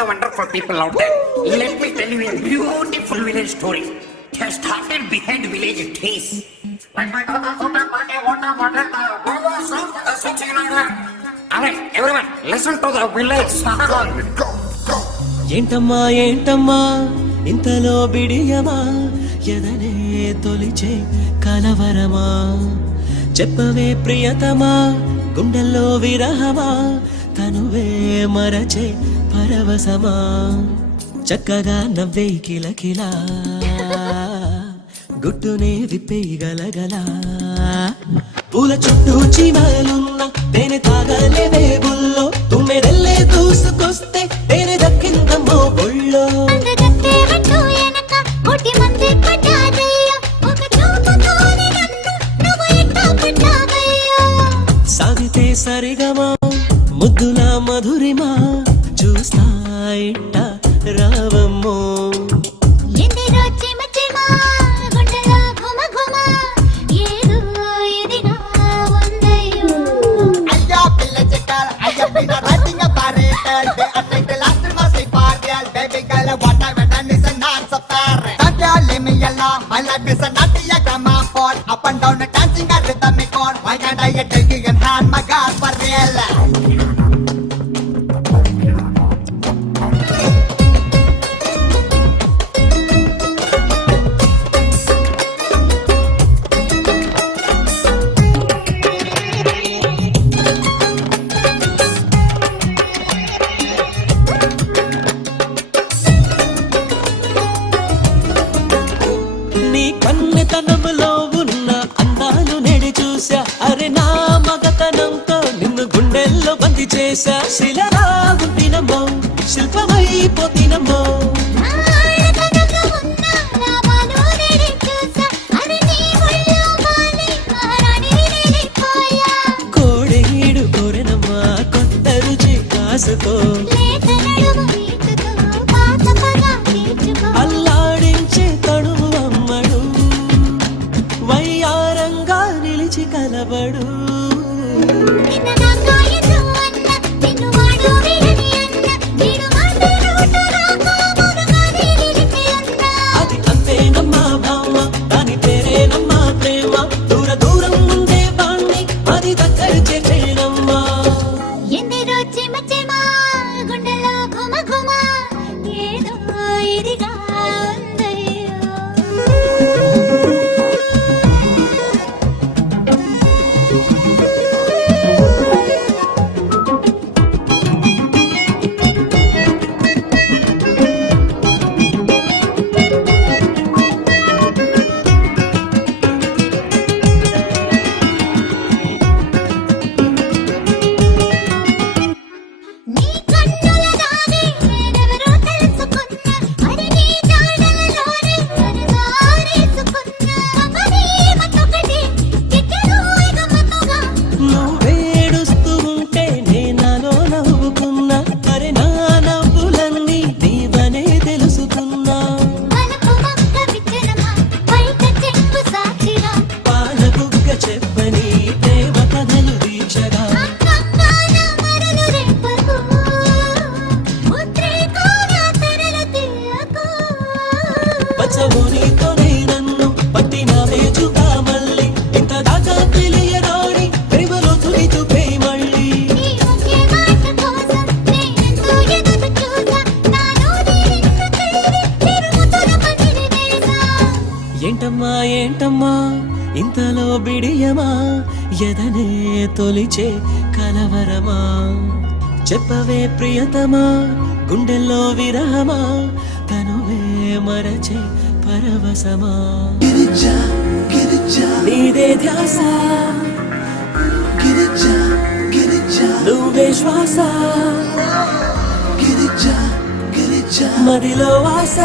the wonderful people out there. Let me tell you a beautiful village story. Just started behind village trees. Alright, everyone, listen to the village song. ఏంటమ్మా ఏంటమ్మా ఇంతలో బిడియమా ఎదనే తొలిచే కలవరమా చెప్పవే ప్రియతమా గుండెల్లో విరహమా తనువే మరచే పరవశమా చక్కగా నవ్వే కిలకిలా గుట్టునే విప్పేయి గలగల పూల చుట్టూ చీమలున్న తేనె తాగలేవే బుల్లో తుమ్మెదల్లే దూసుకొస్తే తేనె దక్కిందమ్మో బొళ్ళో సాగితే సరిగమా ముద్దుల మధురిమా చూస్తా ఇట్ట రావమ్మో My life is a naughty gramophone. Up and down, dancing a rhythmic on. Why can't I take you in hand, my God, for real? కన్నెతనంలో ఉన్న అందాలు నేడి చూసా అరే నా మగతనంతో నిన్ను గుండెల్లో బంది చేశా శిలలా ఉంటినమ్మో శిల్పమైపోతినమ్మో కోడేడు కోరెనమ్మా కొత్త రుచి కాసుకో అల్లాడించే తడువు అమ్మడు వయ్యారంగా నిలిచి కలబడు అది అంతేనమ్మా భామ దాని పేరేనమ్మా ప్రేమ దూర దూరం ఉండే వాణ్ణి అది దగ్గర చేసేనమ్మా నీతోనే నన్ను పట్టినావే చూపా మళ్ళీ ఇంత దాకా తెలియరాని ప్రేమలో తులి చూపే మళ్ళీ ఏంటమ్మా ఏంటమ్మా ఇంతలో బిడియమా ఎదనే తొలిచే కలవరమా చెప్పవే ప్రియతమా గుండెల్లో విరహమా తనువే మరచే పరవశమా నీదే ధ్యాస నువ్వే శ్వాస మదిలో వాస